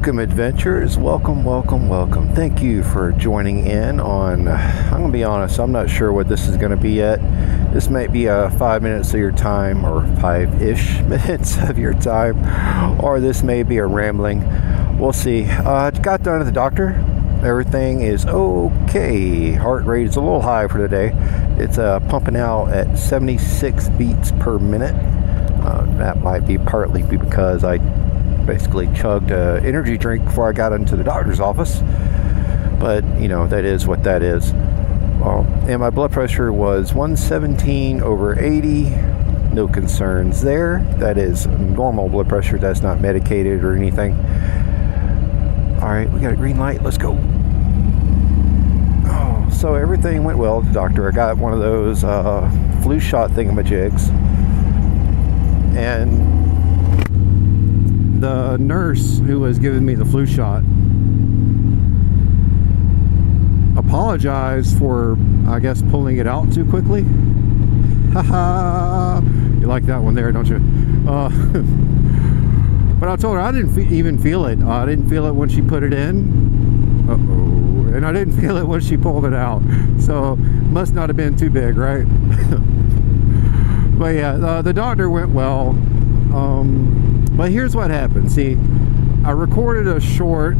Welcome, adventurers. Welcome, welcome, welcome. Thank you for joining in on, I'm going to be honest, I'm not sure what this is going to be yet. This might be 5 minutes of your time, or 5-ish minutes of your time, or this may be a rambling. We'll see. Got done at the doctor. Everything is okay. Heart rate is a little high for today. It's pumping out at 76 beats per minute. That might be partly because I basically chugged an energy drink before I got into the doctor's office, but you know, that is what that is. And my blood pressure was 117/80. No concerns there. That is normal blood pressure. That's not medicated or anything. All right, we got a green light. Let's go. Oh, so everything went well at the doctor. I got one of those flu shot thingamajigs, and the nurse who was giving me the flu shot apologized for, I guess, pulling it out too quickly. Haha, you like that one there, don't you? But I told her I didn't even feel it. I didn't feel it when she put it in. Uh-oh. And I didn't feel it when she pulled it out. So must not have been too big, right? But yeah, the doctor went well. But here's what happened. See, I recorded a short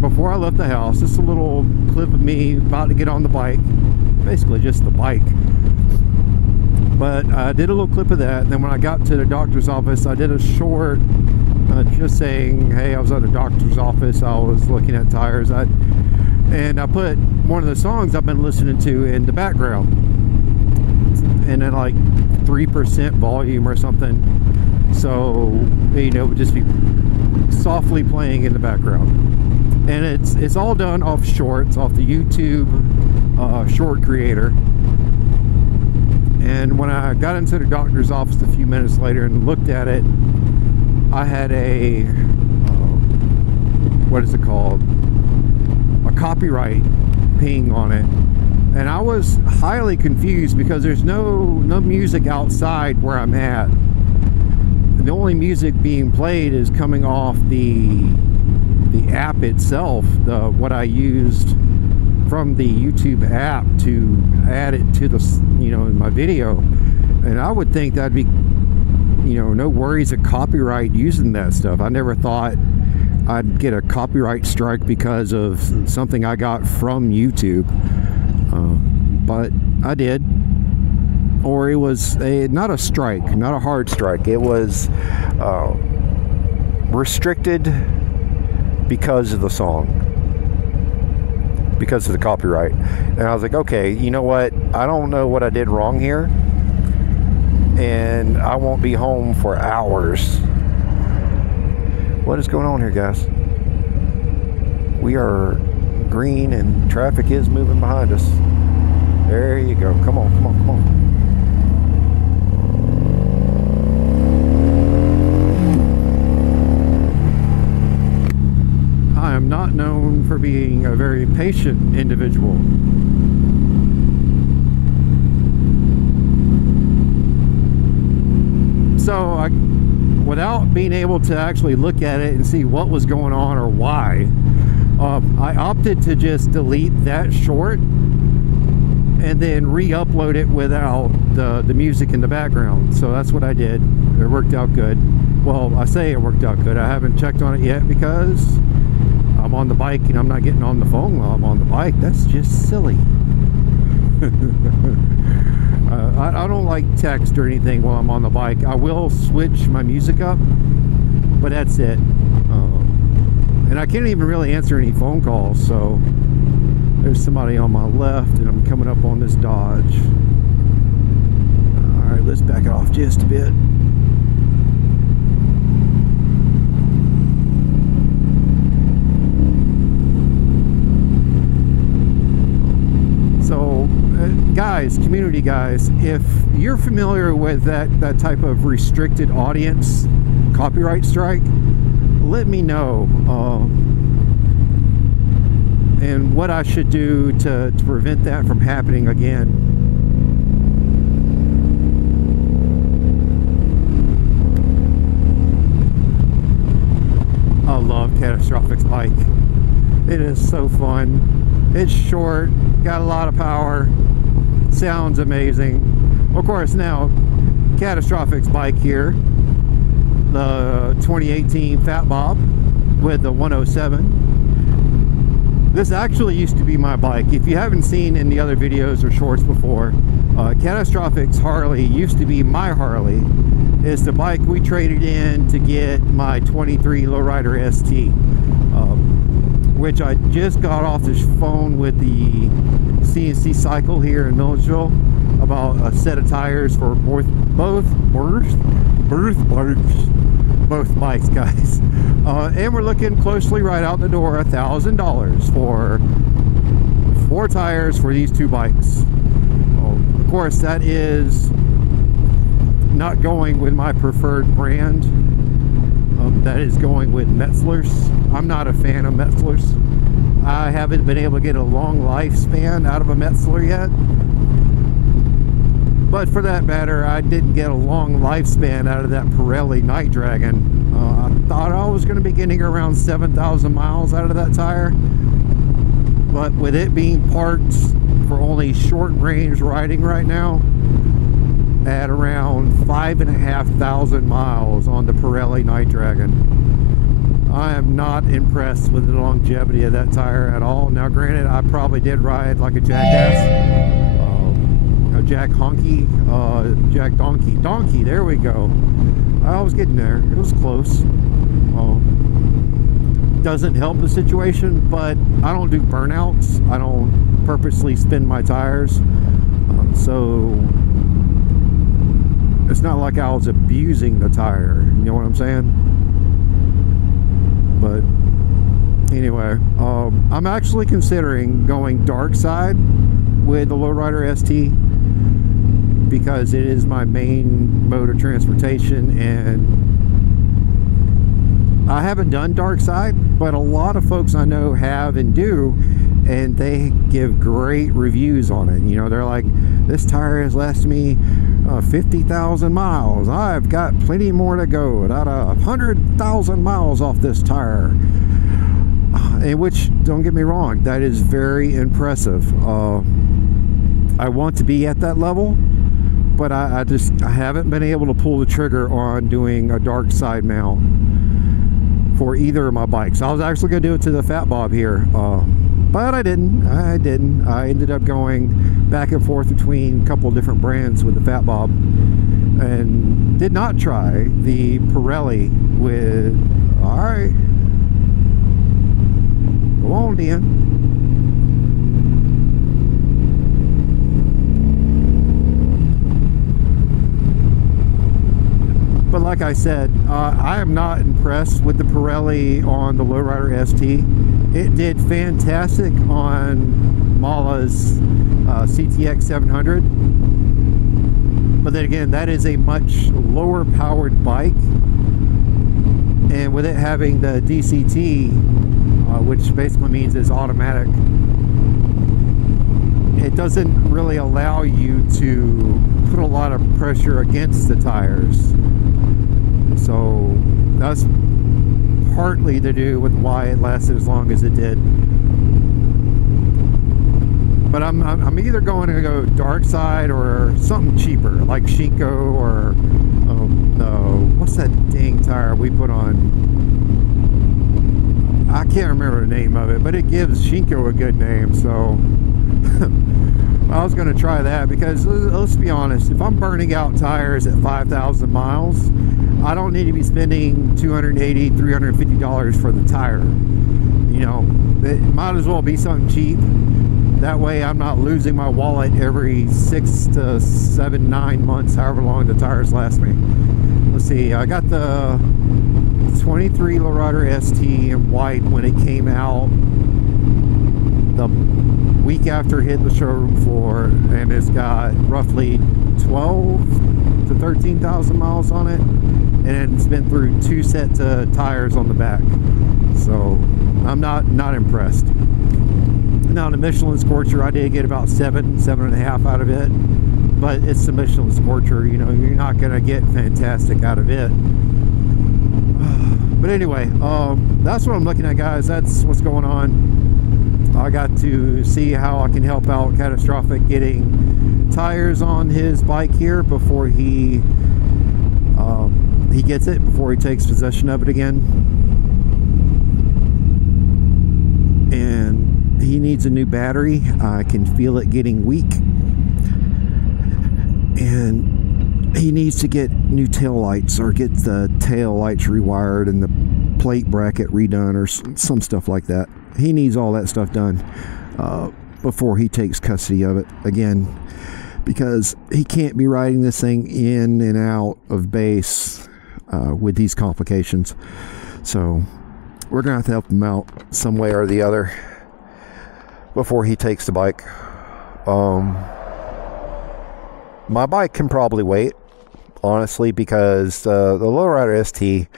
before I left the house. Just a little clip of me about to get on the bike. Basically just the bike. But I did a little clip of that. And then when I got to the doctor's office, I did a short just saying, hey, I was at the doctor's office. I was looking at tires. And I put one of the songs I've been listening to in the background. And then like 3% volume or something. So, you know, it would just be softly playing in the background. And it's all done off shorts, off the YouTube short creator. And when I got into the doctor's office a few minutes later and looked at it, I had a, what is it called? A copyright ping on it. And I was highly confused because there's no music outside where I'm at. The only music being played is coming off the app itself, what I used from the YouTube app to add it to the, you know, in my video. And I would think that'd be, you know, no worries of copyright using that stuff. I never thought I'd get a copyright strike because of something I got from YouTube. But I did. Or it was not a strike, not a hard strike. It was restricted because of the song, because of the copyright. And I was like, okay, you know what? I don't know what I did wrong here, and I won't be home for hours. What is going on here, guys? We are green and traffic is moving behind us. There you go. Come on, come on, come on. I am not known for being a very patient individual. So without being able to actually look at it and see what was going on or why, I opted to just delete that short and then re-upload it without the music in the background. So that's what I did. It worked out good. Well, I say it worked out good. I haven't checked on it yet because I'm on the bike and I'm not getting on the phone while I'm on the bike. That's just silly. I don't like text or anything while I'm on the bike. I will switch my music up, but that's it. And I can't even really answer any phone calls. So there's somebody on my left and I'm coming up on this Dodge. All right, let's back it off just a bit. So guys, community guys, if you're familiar with that type of restricted audience copyright strike, let me know and what I should do to prevent that from happening again. I love Catastrophics bike. It is so fun. It's short, got a lot of power, sounds amazing. Of course, now Catastrophics bike here, the 2018 Fat Bob with the 107. This actually used to be my bike. If you haven't seen in the other videos or shorts before, Catastrophics Harley used to be my Harley. It's the bike we traded in to get my 23 Lowrider ST, which I just got off this phone with the CNC Cycle here in Milledgeville about a set of tires for both bikes, guys. And we're looking closely right out the door, $1,000 for 4 tires for these 2 bikes. Of course, that is not going with my preferred brand. That is going with Metzler's. I'm not a fan of Metzler's. I haven't been able to get a long lifespan out of a Metzler yet. But for that matter, I didn't get a long lifespan out of that Pirelli Night Dragon. I thought I was going to be getting around 7,000 miles out of that tire. But with it being parked for only short range riding right now, at around 5,500 miles on the Pirelli Night Dragon, I am not impressed with the longevity of that tire at all. Now granted, I probably did ride like a jackass. Jack Donkey, there we go. I was getting there. It was close. Doesn't help the situation, but I don't do burnouts. I don't purposely spin my tires. So it's not like I was abusing the tire. You know what I'm saying? But anyway, I'm actually considering going dark side with the Lowrider ST, because it is my main mode of transportation, and I haven't done dark side, but a lot of folks I know have and do, and they give great reviews on it. You know, they're like, this tire has lasted me 50,000 miles. I've got plenty more to go. I got 100,000 miles off this tire. And which, don't get me wrong, that is very impressive. I want to be at that level, but I haven't been able to pull the trigger on doing a dark side mount for either of my bikes. I was actually going to do it to the Fat Bob here, but I didn't. I ended up going back and forth between a couple of different brands with the Fat Bob, and did not try the Pirelli with, all right, go on then. But like I said, I am not impressed with the Pirelli on the Lowrider ST. It did fantastic on Mala's CTX 700. But then again, that is a much lower powered bike. And with it having the DCT, which basically means it's automatic, it doesn't really allow you to put a lot of pressure against the tires. So that's partly to do with why it lasted as long as it did. But I'm either going to go dark side or something cheaper, like Shinko or what's that dang tire we put on? I can't remember the name of it, but it gives Shinko a good name. So I was going to try that, because let's be honest, if I'm burning out tires at 5,000 miles, I don't need to be spending $280, $350 for the tire. You know, it might as well be something cheap. That way I'm not losing my wallet every 6 to 7, 9 months, however long the tires last me. Let's see, I got the 23 Lowrider ST in white when it came out the week after it hit the showroom floor, and it's got roughly 12 to 13,000 miles on it, and it's been through 2 sets of tires on the back. So I'm not impressed. Now the Michelin Scorcher, I did get about 7.5 out of it, but it's the Michelin Scorcher. You know, you're not going to get fantastic out of it. But anyway, that's what I'm looking at, guys. That's what's going on. I got to see how I can help out Catastrophic getting tires on his bike here before he gets it, before he takes possession of it again. And he needs a new battery. I can feel it getting weak. And he needs to get new tail lights, or get the tail lights rewired and the plate bracket redone, or some stuff like that. He needs all that stuff done before he takes custody of it again, because he can't be riding this thing in and out of base with these complications. So we're gonna have to help him out some way or the other before he takes the bike. My bike can probably wait, honestly, because the Lowrider ST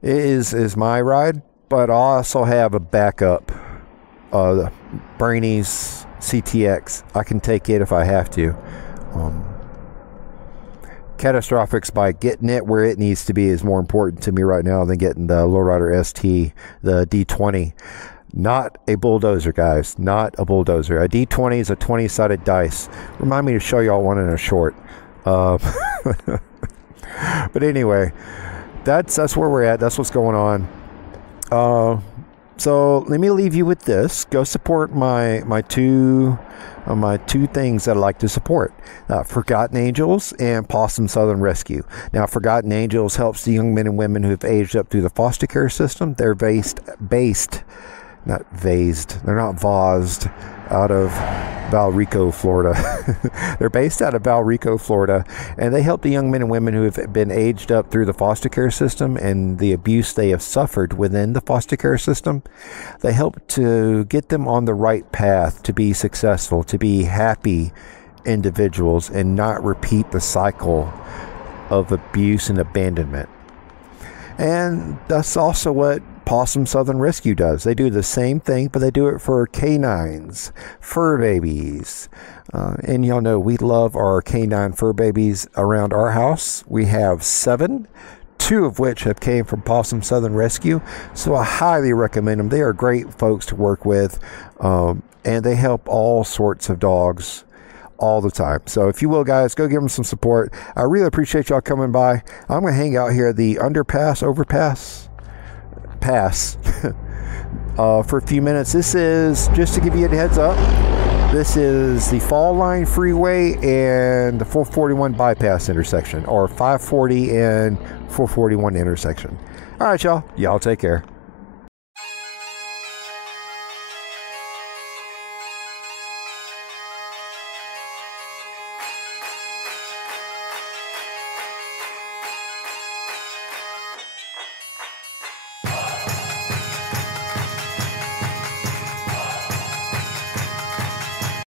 is my ride, but I also have a backup, the Brainies CTX. I can take it if I have to. Catastrophic's bike, getting it where it needs to be is more important to me right now than getting the Lowrider ST, the D20. Not a bulldozer, guys, not a bulldozer. A D20 is a 20-sided dice. Remind me to show y'all one in a short. But anyway, that's where we're at. That's what's going on. So let me leave you with this. Go support my two things that I like to support: Forgotten Angels and Possum Southern Rescue. Now, Forgotten Angels helps the young men and women who've aged up through the foster care system. They're not vased out of Valrico, Florida. They're based out of Valrico, Florida, and they help the young men and women who have been aged up through the foster care system and the abuse they have suffered within the foster care system. They help to get them on the right path to be successful, to be happy individuals, and not repeat the cycle of abuse and abandonment. And that's also what Possum Southern Rescue does. They do the same thing, but they do it for canines, fur babies. And y'all know we love our canine fur babies around our house. We have 7, 2 of which have came from Possum Southern Rescue. So I highly recommend them. They are great folks to work with, and they help all sorts of dogs all the time. So if you will, guys, go give them some support. I really appreciate y'all coming by. I'm going to hang out here at the overpass for a few minutes. This is just to give you a heads up. This is the Fall Line Freeway and the 441 bypass intersection, or 540 and 441 intersection. All right, y'all take care.